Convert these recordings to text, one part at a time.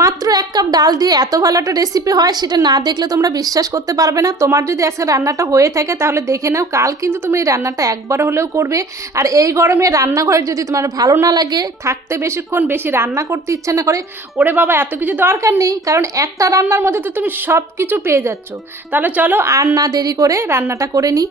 মাত্র এক কাপ ডাল দিয়ে এত ভালো একটা রেসিপি হয়, সেটা না দেখলে তোমরা বিশ্বাস করতে পারবে না। তোমার যদি আজকে রান্নাটা হয়ে থাকে, তাহলে দেখে নাও, কাল কিন্তু তুমি এই রান্নাটা একবার হলেও করবে। আর এই গরমে রান্নাঘরে যদি তোমার ভালো না লাগে, থাকতে বেশিক্ষণ বেশি রান্না করতে ইচ্ছা না করে, ওরে বাবা, এত কিছু দরকার নেই। কারণ একটা রান্নার মধ্যে তো তুমি সব কিছু পেয়ে যাচ্ছ। তাহলে চলো আর না দেরি করে রান্নাটা করে নিই।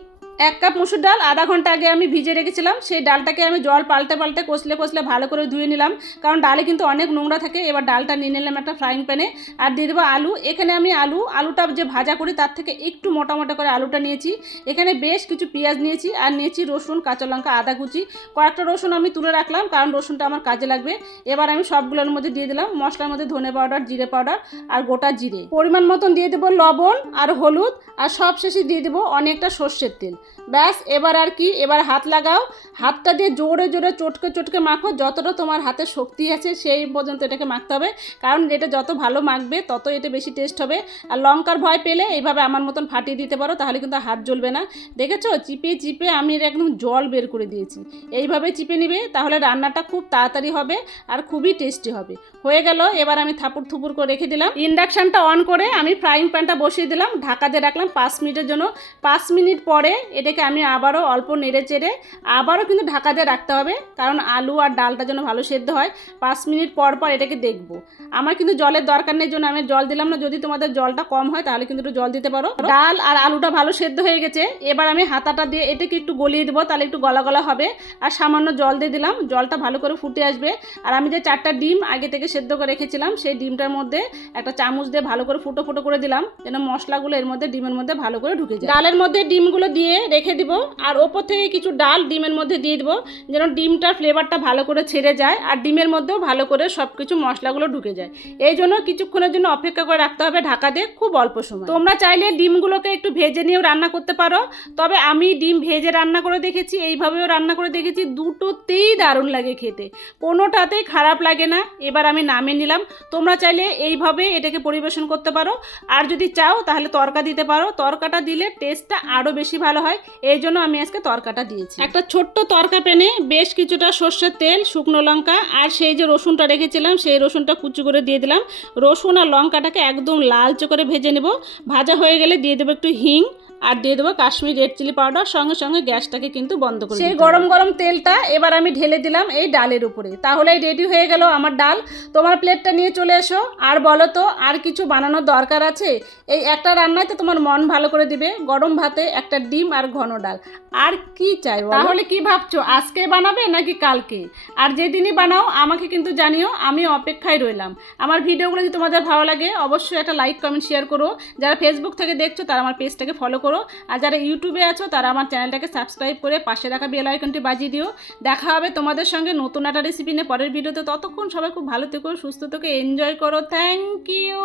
এক কাপ মুসুর ডাল, আধা ঘণ্টা আগে আমি ভিজে রেখেছিলাম। সেই ডালটাকে আমি জল পাল্টে পাল্টে কষলে কষলে ভালো করে ধুয়ে নিলাম। কারণ ডালে কিন্তু অনেক নোংরা থাকে, এবার ডালটা নিয়ে নিলাম একটা ফ্রাইং প্যানে আর দিয়ে দেবো আলু। এখানে আমি আলু, আলুটা যে ভাজা করি তার থেকে একটু মোটা মোটা করে আলুটা নিয়েছি। এখানে বেশ কিছু পেঁয়াজ নিয়েছি আর নিয়েছি রসুন, কাঁচা লঙ্কা, আদা কুচি। কয়েকটা রসুন আমি তুলে রাখলাম, কারণ রসুনটা আমার কাজে লাগবে। এবার আমি সবগুলোর মধ্যে দিয়ে দিলাম। মশলার মধ্যে ধনে পাউডার, জিরে পাউডার আর গোটা জিরে। পরিমাণ মতন দিয়ে দেবো লবণ আর হলুদ। আর সবশেষে দিয়ে দেবো অনেকটা সর্ষের তেল। ব্যাস, এবার আর কি? এবার হাত লাগাও। হাতটা দিয়ে জোরে জোরে চটকে চটকে মাখো। যতটা তোমার হাতে শক্তি আছে, সেই পর্যন্ত এটাকে মাখতে হবে। কারণ এটা যত ভালো মাখবে তত এটা বেশি টেস্ট হবে। আর লঙ্কার ভয় পেলে এইভাবে আমার মতন ফাটিয়ে দিতে পারো, তাহলে কিন্তু হাত জ্বলবে না। দেখেছ? চিপে চিপে আমি এর একদম জল বের করে দিয়েছি। এইভাবে চিপে নিবে, তাহলে রান্নাটা খুব তাড়াতাড়ি হবে আর খুবই টেস্টি হবে। হয়ে গেল, এবার আমি থাপুর থুপুর করে রেখে দিলাম। ইন্ডাকশানটা অন করে আমি ফ্রাইং প্যানটা বসিয়ে দিলাম। ঢাকা দিয়ে রাখলাম পাঁচ মিনিটের জন্য। পাঁচ মিনিট পরে এটাকে আমি আবারও অল্প নেড়ে চেড়ে আবারও কিন্তু ঢাকা দিয়ে রাখতে হবে, কারণ আলু আর ডালটা যেন ভালো সেদ্ধ হয়। পাঁচ মিনিট পর পর এটাকে দেখব। আমার কিন্তু জলের দরকার নেই জন্য আমি জল দিলাম না, যদি তোমাদের জলটা কম হয় তাহলে কিন্তু একটু জল দিতে পারো। ডাল আর আলুটা ভালো সেদ্ধ হয়ে গেছে, এবার আমি হাতাটা দিয়ে এটাকে একটু গলিয়ে দেবো, তাহলে একটু গলা গলা হবে। আর সামান্য জল দিয়ে দিলাম, জলটা ভালো করে ফুটে আসবে। আর আমি যে চারটা ডিম আগে থেকে সেদ্ধ করে রেখেছিলাম, সেই ডিমটার মধ্যে একটা চামচ দিয়ে ভালো করে ফুটো ফুটো করে দিলাম, যেন মশলাগুলো এর মধ্যে ডিমের মধ্যে ভালো করে ঢুকে যায়। ডালের মধ্যে ডিমগুলো দিয়ে রেখে দিব। আর ওপর থেকে কিছু ডাল ডিমের মধ্যে দিয়ে দিব, যেন ডিমটার ফ্লেভারটা ভালো করে ছেড়ে যায় আর ডিমের মধ্যেও ভালো করে সব কিছু মশলাগুলো ঢুকে যায়। এই জন্য কিছুক্ষণের জন্য অপেক্ষা করে রাখতে হবে ঢাকা দিয়ে খুব অল্প সময়। তোমরা চাইলে ডিমগুলোকে একটু ভেজে নিয়েও রান্না করতে পারো, তবে আমি ডিম ভেজে রান্না করে দেখেছি, এইভাবেও রান্না করে দেখেছি, দুটোতেই দারুণ লাগে খেতে। কোনোটাতেই খারাপ লাগে না, এবার আমি নামিয়ে নিলাম। তোমরা চাইলে এইভাবে এটাকে পরিবেশন করতে পারো। আর যদি চাও তাহলে তরকা দিতে পারো। তরকাটা দিলে টেস্টটা আরও বেশি ভালো হয়। এই জন্য আমি আজকে তরকাটা দিয়েছি। একটা ছোট্ট তরকা প্যানে বেশ কিছুটা সর্ষের তেল, শুকনো লঙ্কা আর সেই যে রসুনটা রেখেছিলাম, সেই রসুনটা কুচি করে দিয়ে দিলাম। রসুন আর লঙ্কাটাকে একদম লালচে করে ভেজে নেব। ভাজা হয়ে গেলে দিয়ে দেবো একটু হিং। আর দিয়ে দেবো কাশ্মীর রেড চিলি পাউডার সঙ্গে সঙ্গে গ্যাসটাকে কিন্তু বন্ধ করে সেই গরম গরম তেলটা এবার আমি ঢেলে দিলাম এই ডালের উপরে। তাহলেই রেডি হয়ে গেল আমার ডাল। তোমার প্লেটটা নিয়ে চলে এসো। আর বলো তো আর কিছু বানানোর দরকার আছে? এই একটা রান্নায় তো তোমার মন ভালো করে দিবে। গরম ভাতে একটা ডিম আর ঘন ডাল। আর কি চাই তাহলে কি ভাবছ আজকে বানাবে নাকি কালকে? আর যেদিনই বানাও আমাকে কিন্তু জানিও আমি অপেক্ষায় রইলাম। আমার ভিডিওগুলো যদি তোমাদের ভালো লাগে অবশ্যই একটা লাইক কমেন্ট শেয়ার করো। যারা ফেসবুক থেকে দেখছ তারা আমার পেজটাকে ফলো করো। আর যারা ইউটিউবে আছো, তারা আমার চ্যানেলটাকে সাবস্ক্রাইব করে পাশে রাখা বেল আইকনটি বাজিয়ে দিও। দেখা হবে তোমাদের সঙ্গে নতুন একটা রেসিপি নিয়ে পরের ভিডিওতে ততক্ষণ সবাই খুব ভালো থেকো, সুস্থ থেকো এনজয় করো। Thank you